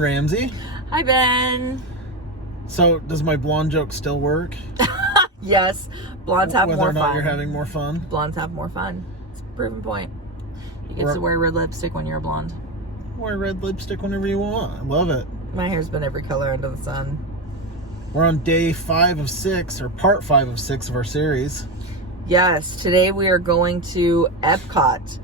Ramsey. Hi, Ben. So, does my blonde joke still work? Yes, blondes have more fun. Whether or not you're having more fun? Blondes have more fun. It's a proven point. You get to wear red lipstick when you're a blonde. Wear red lipstick whenever you want. I love it. My hair's been every color under the sun. We're on day 5 of 6, or part 5 of 6 of our series. Yes, today we are going to Epcot.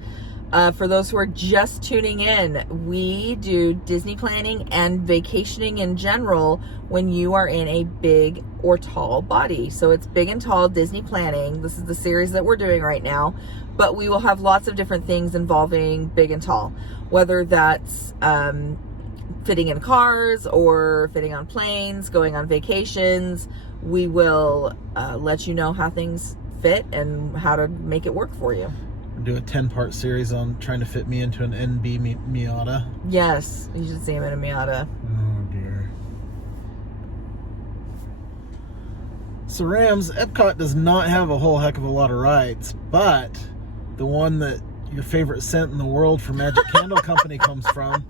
For those who are just tuning in, we do Disney planning and vacationing in general when you are in a big or tall body. So it's big and tall Disney planning. This is the series that we're doing right now. But we will have lots of different things involving big and tall, whether that's fitting in cars or fitting on planes, going on vacations. We will let you know how things fit and how to make it work for you. Do a 10-part series on trying to fit me into an NB Miata. Yes, you should see him in a Miata. Oh dear. So Rams, Epcot does not have a whole heck of a lot of rides, but the one that your favorite scent in the world from Magic Candle Company comes from,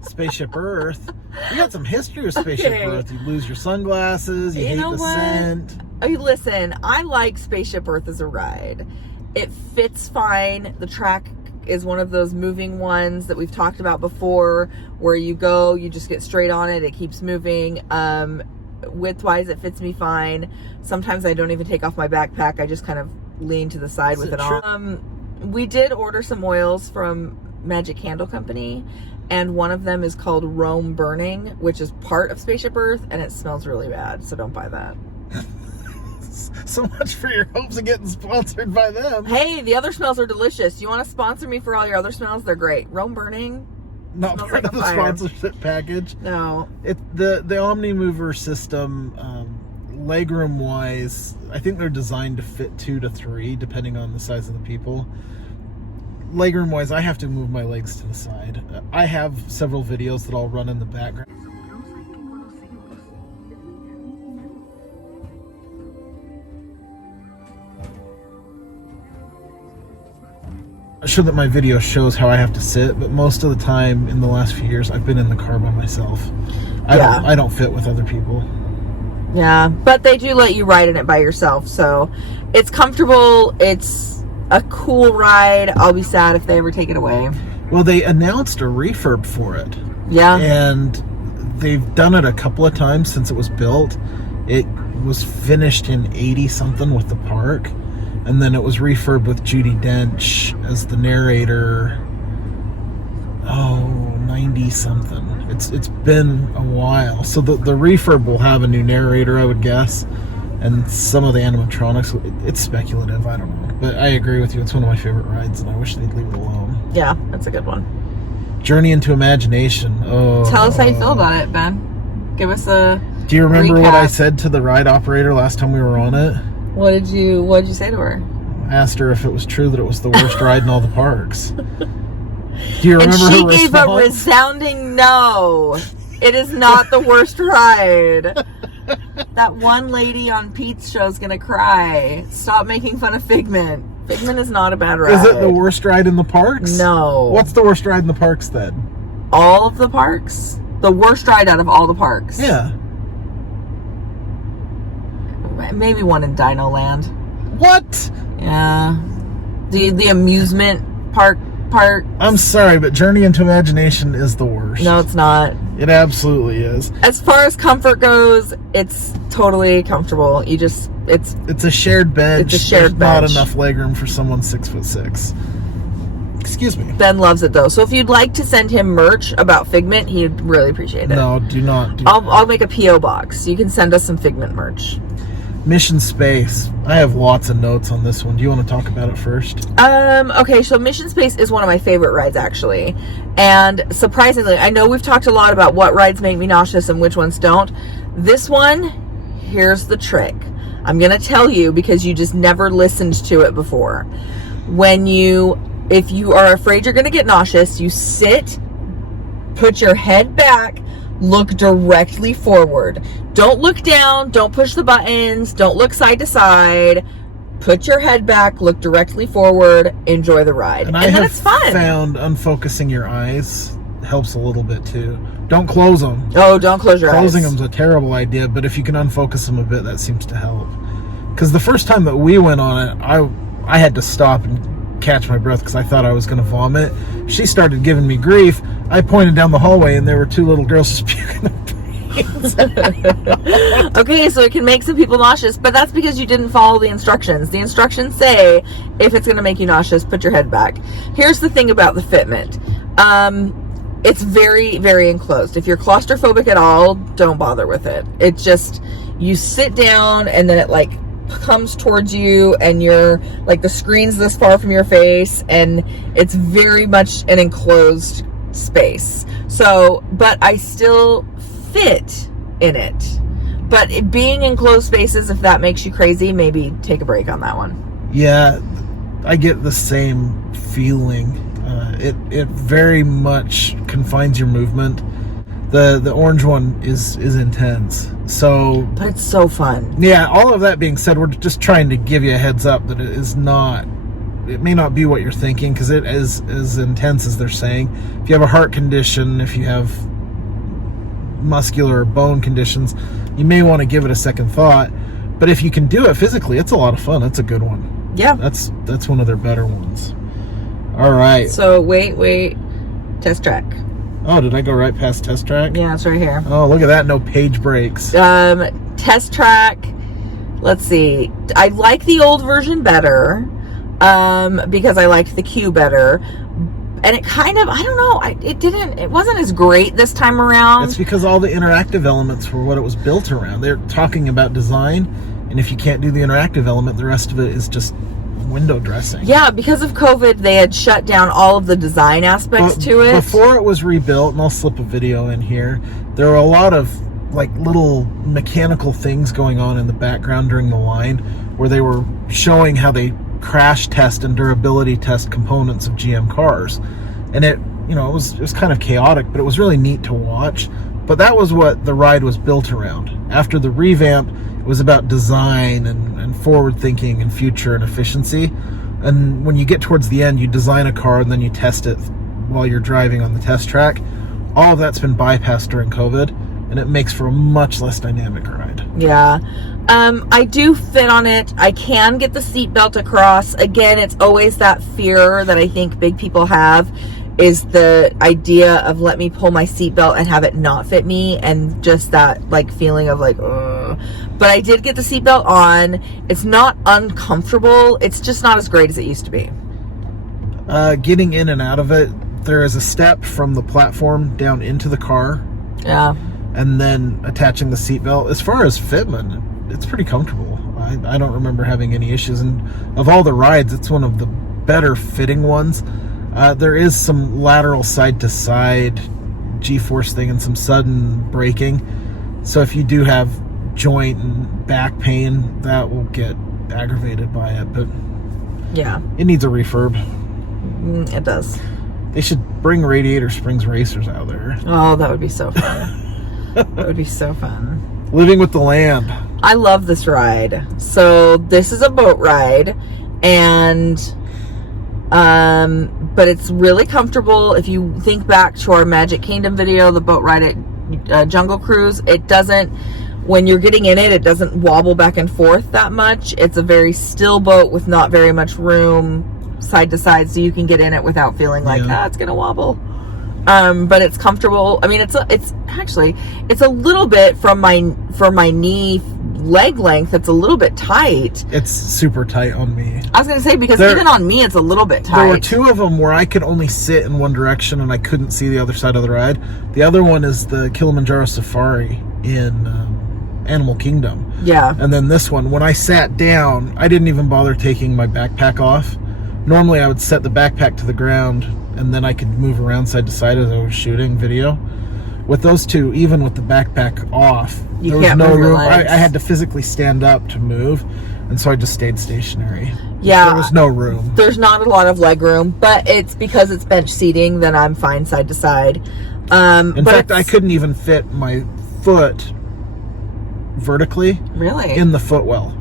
Spaceship Earth. You got some history with Spaceship Earth. You lose your sunglasses, you hate the scent. Hey, listen, I like Spaceship Earth as a ride. It fits fine. The track is one of those moving ones that we've talked about before, where you go, you just get straight on it, it keeps moving. Width-wise, it fits me fine. Sometimes I don't even take off my backpack. I just kind of lean to the side with it on. We did order some oils from Magic Candle Company, and one of them is called Rome Burning, which is part of Spaceship Earth, and it smells really bad, so don't buy that. So much for your hopes of getting sponsored by them. Hey, the other smells are delicious. You want to sponsor me for all your other smells? They're great. Rome Burning? Not part of the sponsorship package. No. Yeah, but they do let you ride in it by yourself, so it's comfortable. It's a cool ride. I'll be sad if they ever take it away. Well, they announced a refurb for it. Yeah. And they've done it a couple of times since it was built. It was finished in 80 something with the park. And then it was refurbed with Judi Dench as the narrator. 90 something. It's been a while. So the refurb will have a new narrator, I would guess. And some of the animatronics, it's speculative, I don't know. But I agree with you, it's one of my favorite rides, and I wish they'd leave it alone. Yeah, that's a good one. Journey into Imagination. Tell us how you feel about it, Ben. Give us a Do you remember recap. what I said to the ride operator last time we were on it? What did you say to her? I asked her if it was true that it was the worst ride in all the parks. Do you remember her response? And she gave a resounding no. It is not the worst ride. That one lady on Pete's show is gonna cry. Stop making fun of Figment. Figment is not a bad ride. Is it the worst ride in the parks? No. What's the worst ride in the parks then? All of the parks? The worst ride out of all the parks? Yeah. Maybe one in Dino Land. What? Yeah. The amusement park part. I'm sorry, but Journey into Imagination is the worst. No, it's not. It absolutely is. As far as comfort goes, it's totally comfortable. It's a shared bench. It's a shared bench. Not enough legroom for someone 6'6". Excuse me. Ben loves it though. So if you'd like to send him merch about Figment, he'd really appreciate it. No, do not. I'll make a P.O. box. You can send us some Figment merch. Mission Space. I have lots of notes on this one. Do you want to talk about it first? Okay, so Mission Space is one of my favorite rides, actually. And surprisingly, I know we've talked a lot about what rides make me nauseous and which ones don't. This one, here's the trick. I'm going to tell you because you just never listened to it before. If you are afraid you're going to get nauseous, you sit, put your head back, look directly forward. Don't look down, don't push the buttons, don't look side to side. Put your head back, look directly forward, enjoy the ride. And then it's fun. I have found unfocusing your eyes helps a little bit too. Don't close them. Oh, don't close your Closing eyes. them's a terrible idea, but if you can unfocus them a bit, that seems to help. Because the first time that we went on it, I had to stop and catch my breath because I thought I was going to vomit. She started giving me grief. I pointed down the hallway and there were 2 little girls just puking their brains. Okay, so it can make some people nauseous, but that's because you didn't follow the instructions. The instructions say, if it's going to make you nauseous, put your head back. Here's the thing about the fitment. It's very, very enclosed. If you're claustrophobic at all, don't bother with it. It's just, you sit down and then it like comes towards you and you're like, the screen's this far from your face and it's very much an enclosed space. So, but I still fit in it. But it being in closed spaces, if that makes you crazy, maybe take a break on that one. Yeah, I get the same feeling. It very much confines your movement. The orange one is intense. So, but it's so fun. Yeah, all of that being said, we're just trying to give you a heads up that it may not be what you're thinking, because it is as intense as they're saying. If you have a heart condition, if you have muscular or bone conditions, you may want to give it a second thought. But if you can do it physically, it's a lot of fun. It's a good one. Yeah. That's one of their better ones. All right. So wait. Test track. Oh, did I go right past test track? Yeah, it's right here. Oh, look at that. No page breaks. Test track. Let's see. I like the old version better because I liked the queue better. And it kind of, I don't know, it wasn't as great this time around. It's because all the interactive elements were what it was built around. They're talking about design, and if you can't do the interactive element, the rest of it is just window dressing. Yeah, because of COVID, they had shut down all of the design aspects to it. Before it was rebuilt, and I'll slip a video in here, there were a lot of like little mechanical things going on in the background during the line where they were showing how they crash test and durability test components of GM cars. And it was kind of chaotic, but it was really neat to watch. But that was what the ride was built around. After the revamp, it was about design and forward thinking and future and efficiency. And when you get towards the end, you design a car and then you test it while you're driving on the test track. All of that's been bypassed during COVID, and it makes for a much less dynamic ride. Yeah. I do fit on it. I can get the seatbelt across. Again, it's always that fear that I think big people have, is the idea of let me pull my seatbelt and have it not fit me, and just that like feeling of like, ugh. But I did get the seatbelt on. It's not uncomfortable. It's just not as great as it used to be. Getting in and out of it, there is a step from the platform down into the car. Yeah. And then attaching the seatbelt. As far as fitment, it's pretty comfortable. I don't remember having any issues. And of all the rides, it's one of the better fitting ones. There is some lateral side-to-side G-force thing and some sudden braking. So if you do have joint and back pain, that will get aggravated by it. But yeah, it needs a refurb. It does. They should bring Radiator Springs racers out there. Oh, that would be so fun. That would be so fun. Living with the Land. I love this ride. So this is a boat ride, and but it's really comfortable. If you think back to our Magic Kingdom video, the boat ride at Jungle Cruise, it doesn't, when you're getting in it, it doesn't wobble back and forth that much. It's a very still boat with not very much room side to side, so you can get in it without feeling like, it's gonna wobble. But it's comfortable. I mean, it's a little bit from my knee leg length. It's a little bit tight. It's super tight on me. I was gonna say, because even on me, it's a little bit tight. There were 2 of them where I could only sit in one direction and I couldn't see the other side of the ride. The other one is the Kilimanjaro Safari in Animal Kingdom. Yeah. And then this one, when I sat down, I didn't even bother taking my backpack off. Normally I would set the backpack to the ground and then I could move around side to side as I was shooting video. With those 2, even with the backpack off, there was no room. I had to physically stand up to move, and so I just stayed stationary. Yeah. There was no room. There's not a lot of leg room, but it's because it's bench seating, then I'm fine side to side. In fact, I couldn't even fit my foot vertically really in the footwell,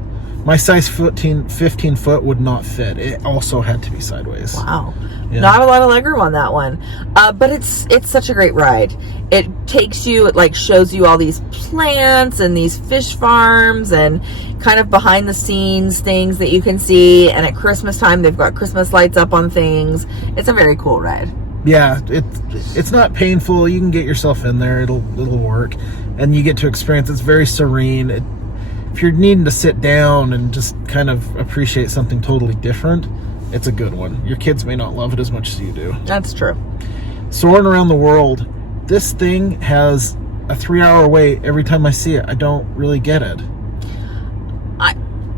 My size 15 foot would not fit. It also had to be sideways. Wow. Yeah. Not a lot of legroom on that one. But it's such a great ride. It takes you, it like shows you all these plants and these fish farms and kind of behind the scenes things that you can see. And at Christmas time, they've got Christmas lights up on things. It's a very cool ride. Yeah, it's not painful. You can get yourself in there. It'll work. And you get to experience, it's very serene. If you're needing to sit down and just kind of appreciate something totally different, it's a good one. Your kids may not love it as much as you do. That's true. Soaring Around the World, this thing has a 3-hour wait every time I see it. I don't really get it.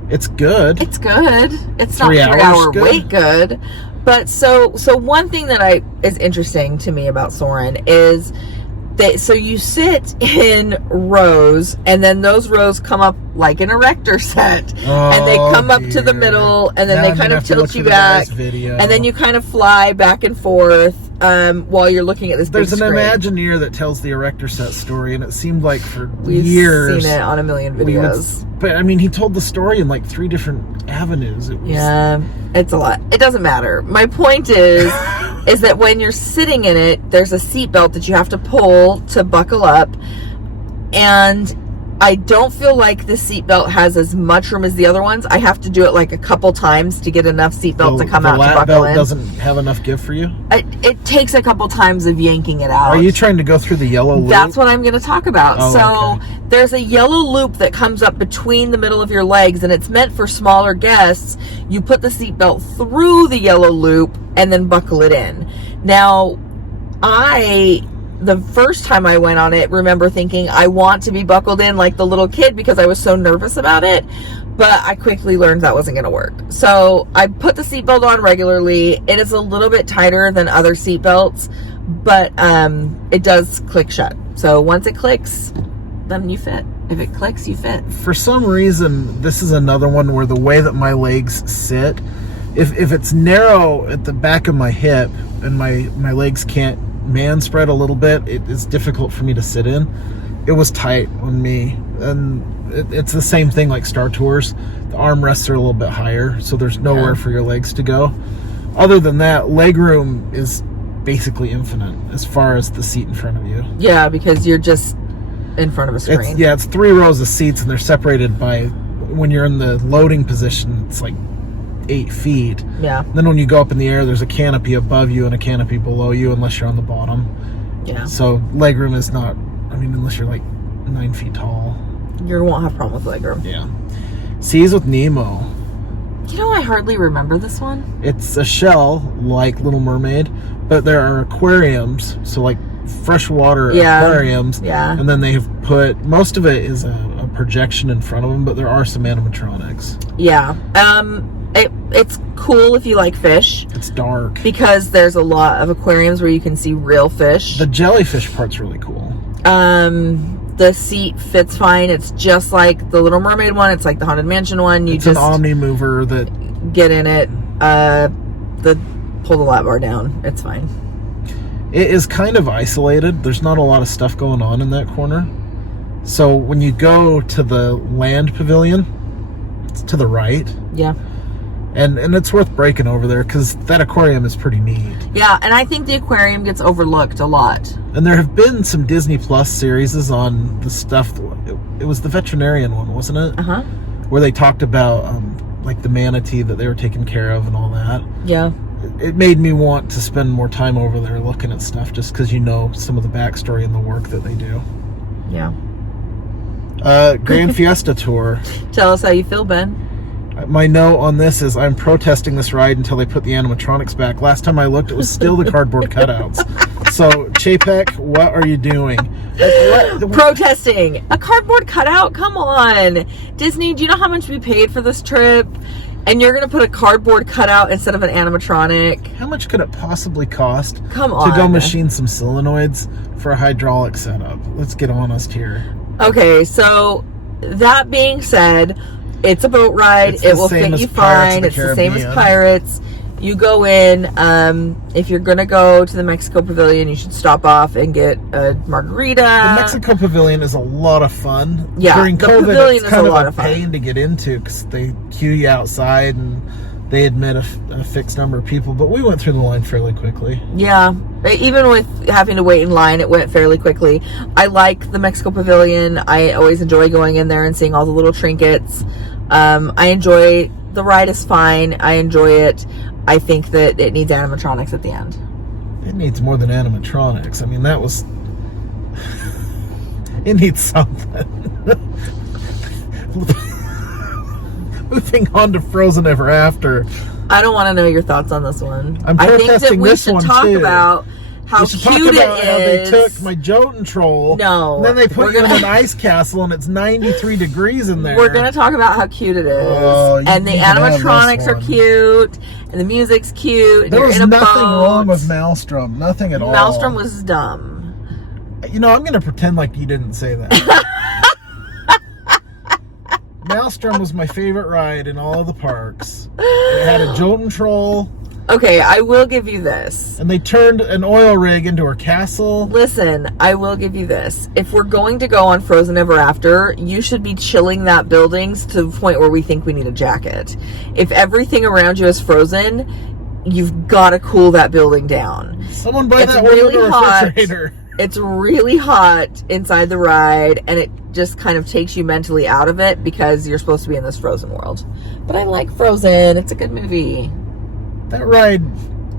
It's good. It's good. It's not 3 hours 3-hour good. wait good. But so one thing that is interesting to me about Soarin' is so you sit in rows, and then those rows come up like an erector set, and they come up to the middle, and then Now they I'm kind gonna of have to tilt look you for the guy's back, video. and then you kind of fly back and forth while you're looking at this There's big an screen. Imagineer that tells the erector set story, and it seemed like for We've years seen it on a million videos. but I mean, he told the story in like 3 different avenues. It was, Yeah, it's a lot. It doesn't matter. My point is that when you're sitting in it, there's a seatbelt that you have to pull to buckle up, and I don't feel like the seatbelt has as much room as the other ones. I have to do it like a couple times to get enough seatbelt to come out to lap buckle belt in. doesn't have enough give for you. It takes a couple times of yanking it out. Are you trying to go through the yellow loop? That's what I'm going to talk about. Oh, so okay. there's a yellow loop that comes up between the middle of your legs, and it's meant for smaller guests. You put the seatbelt through the yellow loop and then buckle it in. Now, the first time I went on it, remember thinking I want to be buckled in like the little kid because I was so nervous about it. But I quickly learned that wasn't going to work. So I put the seatbelt on regularly. It is a little bit tighter than other seatbelts, but it does click shut. So once it clicks, then you fit. If it clicks, you fit. For some reason, this is another one where the way that my legs sit, if it's narrow at the back of my hip and my legs can't man spread a little bit, it's difficult for me to sit in. It was tight on me, and it's the same thing like Star Tours. The armrests are a little bit higher, so there's nowhere for your legs to go. Other than that, legroom is basically infinite as far as the seat in front of you. Yeah, because you're just in front of a screen. It's 3 rows of seats, and they're separated by, when you're in the loading position, it's like 8 feet. Yeah. Then when you go up in the air, there's a canopy above you and a canopy below you, unless you're on the bottom. Yeah. So legroom is not, I mean, unless you're like 9 feet tall. You won't have a problem with legroom. Yeah. Seas with Nemo. You know, I hardly remember this one. It's a shell like Little Mermaid, but there are aquariums, so like freshwater aquariums. Yeah. And then they've put, most of it is a projection in front of them, but there are some animatronics. Yeah. It's cool if you like fish. It's dark. Because there's a lot of aquariums where you can see real fish. The jellyfish part's really cool. The seat fits fine. It's just like the Little Mermaid one. It's like the Haunted Mansion one. It's an Omni mover that... get in it. Pull the lap bar down. It's fine. It is kind of isolated. There's not a lot of stuff going on in that corner. So when you go to the land pavilion, it's to the right. Yeah. And it's worth breaking over there because that aquarium is pretty neat. Yeah, and I think the aquarium gets overlooked a lot. And there have been some Disney Plus series on the stuff. It was the veterinarian one, wasn't it? Uh-huh. Where they talked about like the manatee that they were taking care of and all that. Yeah. It made me want to spend more time over there looking at stuff just because you know some of the backstory and the work that they do. Yeah. Grand Fiesta Tour. Tell us how you feel, Ben. My note on this is I'm protesting this ride until they put the animatronics back. Last time I looked, it was still the cardboard cutouts. So, Chapek, what are you doing? Protesting. A cardboard cutout? Come on. Disney, do you know how much we paid for this trip? And you're going to put a cardboard cutout instead of an animatronic? How much could it possibly cost Come on. to go machine some solenoids for a hydraulic setup? Let's get honest here. Okay, so that being said, it's a boat ride. It's it the will same fit as you Pirates of fine. the It's the same as Caribbean. Pirates. You go in, if you're going to go to the Mexico Pavilion, you should stop off and get a margarita. The Mexico Pavilion is a lot of fun. Yeah, during the COVID, pavilion it's kind is a of lot a of fun. pain to get into because they queue you outside and they admit a fixed number of people. But we went through the line fairly quickly. Yeah, even with having to wait in line, it went fairly quickly. I like the Mexico Pavilion. I always enjoy going in there and seeing all the little trinkets. I enjoy the ride is fine. I enjoy it. I think that it needs animatronics at the end. It needs more than animatronics. I mean, that was... it needs something. Moving on to Frozen Ever After. I don't want to know your thoughts on this one. I'm I think that protesting we this should one, talk too. about how We should cute talk about it how they is. took my Jotun troll. No, And then they put we're you in gonna- an ice castle and it's 93 degrees in there. We're going to talk about how cute it is. Oh, you and the can have animatronics this are one. cute. And the music's cute. And There you're was in a nothing boat. wrong with Maelstrom. Nothing at all. Maelstrom was dumb. You know, I'm going to pretend like you didn't say that. Maelstrom was my favorite ride in all of the parks. It had a Jotun troll, Okay, I will give you this. and they turned an oil rig into her castle. Listen, I will give you this. If we're going to go on Frozen Ever After, you should be chilling that buildings to the point where we think we need a jacket. If everything around you is frozen, you've got to cool that building down. Someone buy It's that really window hot. refrigerator. It's really hot inside the ride, and it just kind of takes you mentally out of it because you're supposed to be in this Frozen world. But I like Frozen. It's a good movie. That ride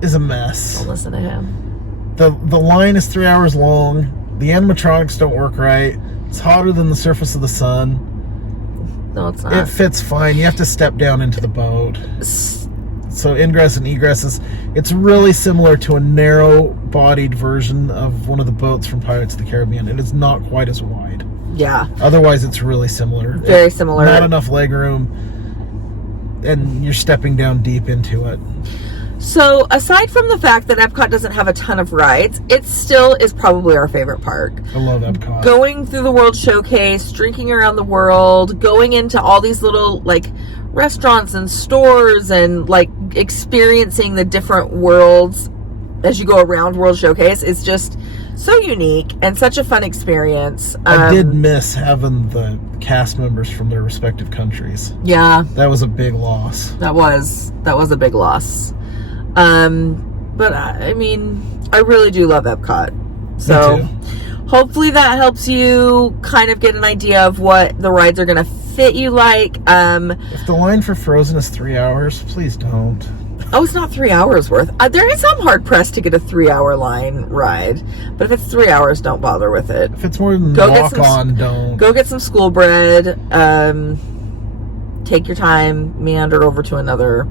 is a mess. Don't listen to him. The line is 3 hours long. The animatronics don't work right. It's hotter than the surface of the sun. No, it's It not. fits fine. You have to step down into the boat. So ingress and egress it's really similar to a narrow-bodied version of one of the boats from Pirates of the Caribbean. It is not quite as wide. Yeah, Otherwise, it's really similar. very similar. Not enough leg room, and you're stepping down deep into it. So, aside from the fact that Epcot doesn't have a ton of rides, it still is probably our favorite park. I love Epcot. Going through the World Showcase, drinking around the world, going into all these little, like, restaurants and stores and, like, experiencing the different worlds as you go around World Showcase is just so unique and such a fun experience. I did miss having the cast members from their respective countries. Yeah, That was a big loss. that was a big loss. But I mean, I really do love Epcot. So Me too. hopefully that helps you kind of get an idea of what the rides are going to fit you like. If the line for Frozen is 3 hours, please don't. Oh, it's not 3 hours worth. There is some hard pressed to get a 3 hour line ride, but if it's 3 hours, don't bother with it. If it's more than Go get walk some- on, don't. Go get some school bread. Take your time, meander over to another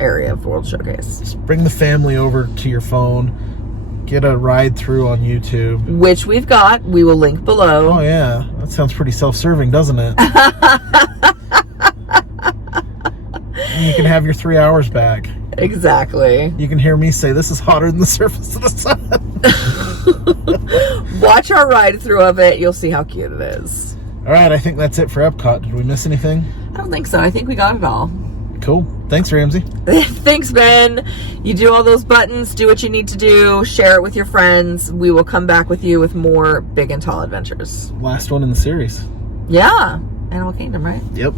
area of World Showcase, Just bring the family over to your phone. Get a ride through on YouTube. which we've got. We will link below. Oh yeah, that sounds pretty self-serving, doesn't it? And you can have your 3 hours back. Exactly. You can hear me say, this is hotter than the surface of the sun. Watch our ride through of it. You'll see how cute it is. All right, I think that's it for Epcot. Did we miss anything? I don't think so. I think we got it all. Cool. Thanks, Ramsey. Thanks, Ben. You do all those buttons. Do what you need to do. Share it with your friends. We will come back with you with more Big and Tall Adventures. Last one in the series. Yeah. Animal Kingdom, right? Yep.